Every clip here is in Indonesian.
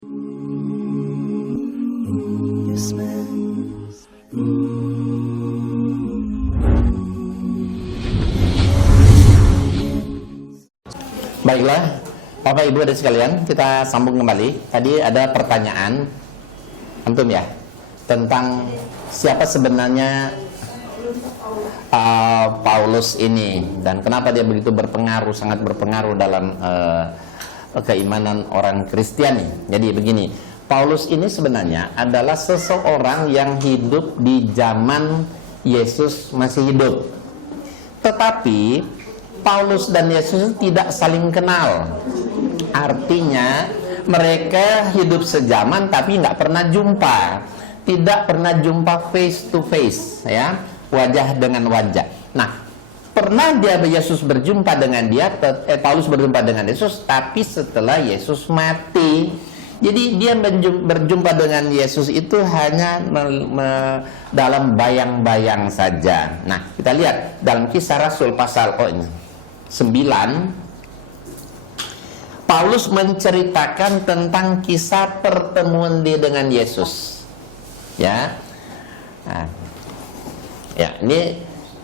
Baiklah, Bapak Ibu dan sekalian, kita sambung kembali. Tadi ada pertanyaan antum ya, tentang siapa sebenarnya Paulus ini dan kenapa dia begitu berpengaruh, sangat berpengaruh dalam keimanan orang Kristiani. Jadi begini, Paulus ini sebenarnya adalah seseorang yang hidup di zaman Yesus masih hidup. Tetapi Paulus dan Yesus tidak saling kenal. Artinya mereka hidup sejaman tapi nggak pernah jumpa, tidak pernah jumpa face to face, ya, wajah dengan wajah. Nah, pernah Yesus berjumpa dengan dia, Paulus berjumpa dengan Yesus, tapi setelah Yesus mati. Jadi dia berjumpa dengan Yesus itu hanya dalam bayang-bayang saja. Nah, kita lihat dalam Kisah Rasul pasal 9, Paulus menceritakan tentang kisah pertemuan dia dengan Yesus. Ya. Nah, ya, ini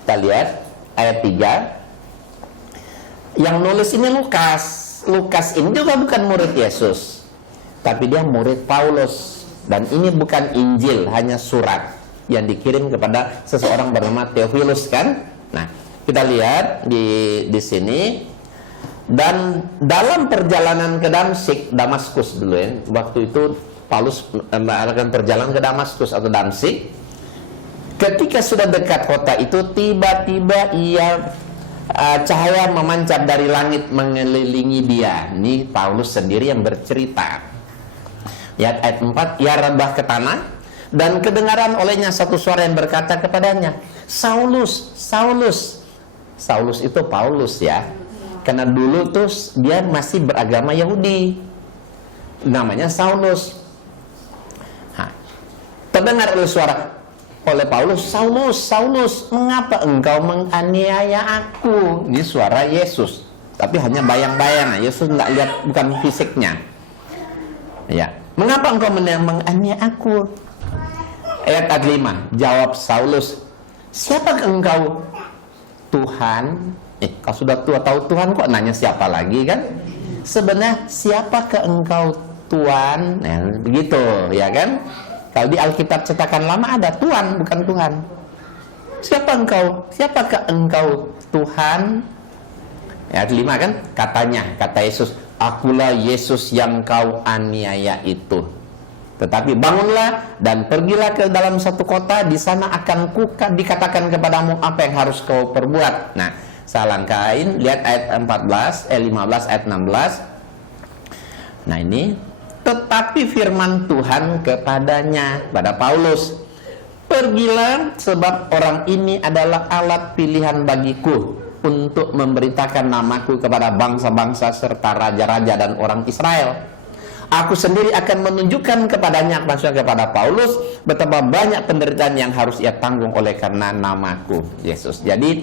kita lihat ayat 3. Yang nulis ini Lukas. Lukas ini juga bukan murid Yesus, tapi dia murid Paulus. Dan ini bukan Injil, hanya surat yang dikirim kepada seseorang bernama Theophilus, kan? Nah, kita lihat di sini. Dan dalam perjalanan ke Damaskus dulu ya, waktu itu Paulus melakukan perjalanan ke Damaskus atau Damsik. Ketika sudah dekat kota itu, tiba-tiba cahaya memancar dari langit mengelilingi dia. Ini Paulus sendiri yang bercerita. Ya, ayat 4, ia rebah ke tanah dan kedengaran olehnya satu suara yang berkata kepadanya, Saulus, Saulus. Saulus itu Paulus ya, karena dulu tuh dia masih beragama Yahudi, namanya Saulus. Nah, terdengar oleh Paulus, Saulus, Saulus, mengapa engkau menganiaya aku? Ini suara Yesus, tapi hanya bayang-bayang. Yesus nggak lihat, bukan fisiknya. Ya, mengapa engkau menganiaya aku? Ayat 5, jawab Saulus, siapa engkau? Tuhan. Kau sudah tua tahu Tuhan, kok nanya siapa lagi, kan? Sebenarnya siapa ke engkau Tuhan? Nah, begitu ya kan? Kalau di Alkitab cetakan lama ada Tuhan, bukan Tuhan. Siapa engkau? Siapa ke engkau Tuhan? Ayat 5 kan? Kata Yesus, akulah Yesus yang kau aniaya itu. Tetapi bangunlah dan pergilah ke dalam satu kota, di sana akan dikatakan kepadamu apa yang harus kau perbuat. Nah, saya langkahin, lihat ayat 15 ayat 16. Nah, ini tetapi firman Tuhan kepadanya, pada Paulus, pergilah sebab orang ini adalah alat pilihan bagiku untuk memberitakan namaku kepada bangsa-bangsa serta raja-raja dan orang Israel. Aku sendiri akan menunjukkan kepadanya, maksudnya kepada Paulus, betapa banyak penderitaan yang harus ia tanggung oleh karena namaku, Yesus. Jadi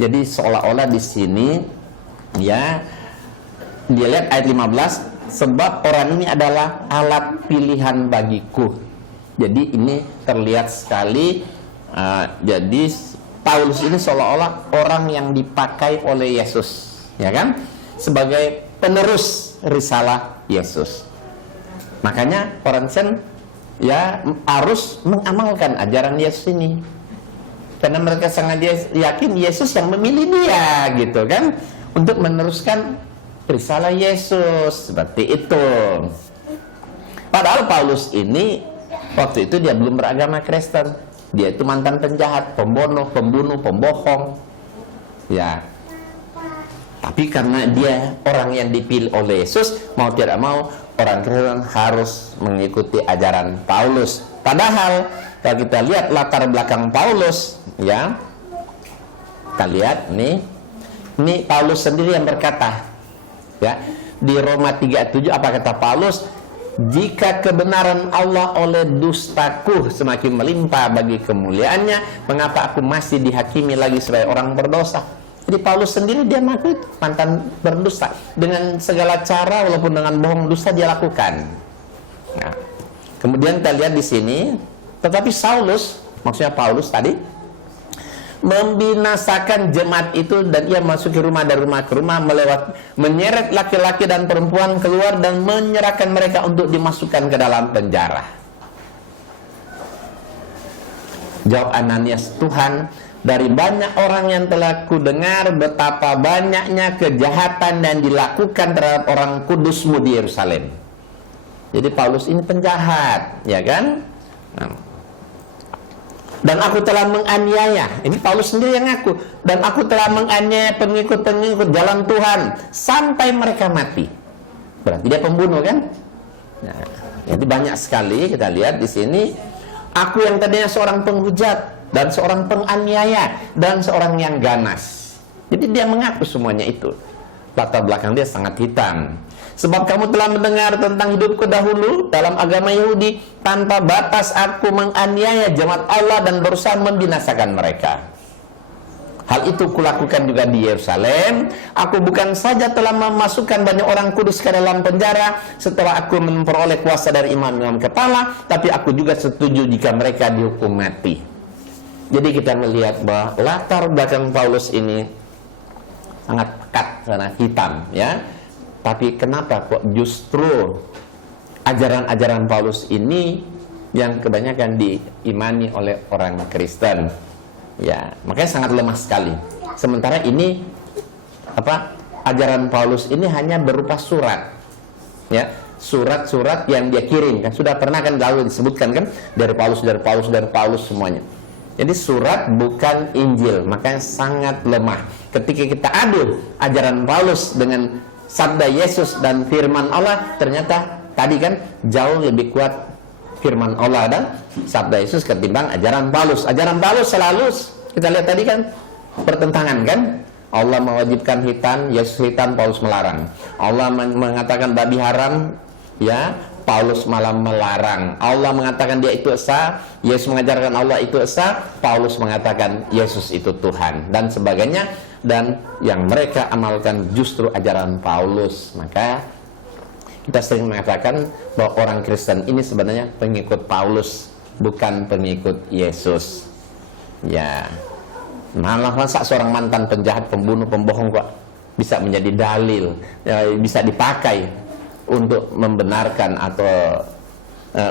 seolah-olah di sini ya, dia lihat ayat 15, sebab orang ini adalah alat pilihan bagiku. Jadi ini terlihat sekali, jadi Paulus ini seolah-olah orang yang dipakai oleh Yesus, ya kan, sebagai penerus risalah Yesus. Makanya orang Kristen ya harus mengamalkan ajaran Yesus ini, karena mereka sangat yakin Yesus yang memilih dia, gitu kan, untuk meneruskan risalah Yesus, seperti itu. Padahal Paulus ini waktu itu dia belum beragama Kristen, dia itu mantan penjahat, pembunuh, pembohong, ya. Tapi karena dia orang yang dipilih oleh Yesus, mau tidak mau orang Kristen harus mengikuti ajaran Paulus. Padahal kalau kita lihat latar belakang Paulus, ya, kita lihat nih, ini Paulus sendiri yang berkata, ya, di Roma 3:7 apa kata Paulus? Jika kebenaran Allah oleh dustaku semakin melimpah bagi kemuliaannya, mengapa aku masih dihakimi lagi sebagai orang berdosa? Jadi Paulus sendiri dia mengaku mantan berdusta, dengan segala cara walaupun dengan bohong dusta dia lakukan. Nah, kemudian kita lihat di sini, tetapi Saulus, maksudnya Paulus tadi, membinasakan jemaat itu, dan ia masuk ke rumah dari rumah ke rumah, menyeret laki-laki dan perempuan keluar dan menyerahkan mereka untuk dimasukkan ke dalam penjara. Jawab Ananias, Tuhan, dari banyak orang yang telah kudengar betapa banyaknya kejahatan yang dilakukan terhadap orang kudus-Mu di Yerusalem. Jadi Paulus ini penjahat, ya kan? Dan aku telah menganiaya, ini Paulus sendiri yang ngaku, dan aku telah menganiaya pengikut-pengikut jalan Tuhan sampai mereka mati. Berarti dia pembunuh, kan? Nah, jadi banyak sekali kita lihat di sini. Aku yang tadinya seorang penghujat, dan seorang penganiaya, dan seorang yang ganas. Jadi dia mengaku semuanya itu. Latar belakang dia sangat hitam. Sebab kamu telah mendengar tentang hidupku dahulu dalam agama Yahudi, tanpa batas aku menganiaya jemaat Allah dan berusaha membinasakan mereka. Hal itu kulakukan juga di Yerusalem. Aku bukan saja telah memasukkan banyak orang kudus ke dalam penjara setelah aku memperoleh kuasa dari imam-imam kepala, tapi aku juga setuju jika mereka dihukum mati. Jadi kita melihat bahwa latar belakang Paulus ini sangat pekat, sangat hitam, ya. Tapi kenapa kok justru ajaran-ajaran Paulus ini yang kebanyakan diimani oleh orang Kristen? Ya, makanya sangat lemah sekali. Sementara ini ajaran Paulus ini hanya berupa surat. Ya, surat-surat yang dia kirim, kan sudah pernah kan lalu disebutkan kan dari Paulus semuanya. Jadi surat bukan Injil, makanya sangat lemah. Ketika kita adu ajaran Paulus dengan sabda Yesus dan firman Allah, ternyata tadi kan jauh lebih kuat firman Allah dan sabda Yesus ketimbang ajaran Paulus. Ajaran Paulus selalu kita lihat tadi kan pertentangan, kan? Allah mewajibkan hitan, Yesus hitan, Paulus melarang. Allah mengatakan babi haram, ya, Paulus malah melarang. Allah mengatakan dia itu esa, Yesus mengajarkan Allah itu esa, Paulus mengatakan Yesus itu Tuhan, dan sebagainya. Dan yang mereka amalkan justru ajaran Paulus. Maka kita sering mengatakan bahwa orang Kristen ini sebenarnya pengikut Paulus, bukan pengikut Yesus. Ya, malah masa seorang mantan penjahat, pembunuh, pembohong kok bisa menjadi dalil, ya, bisa dipakai untuk membenarkan atau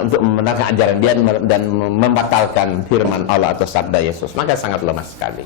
untuk membenarkan ajaran dia dan membatalkan firman Allah atau sabda Yesus. Maka sangat lemah sekali.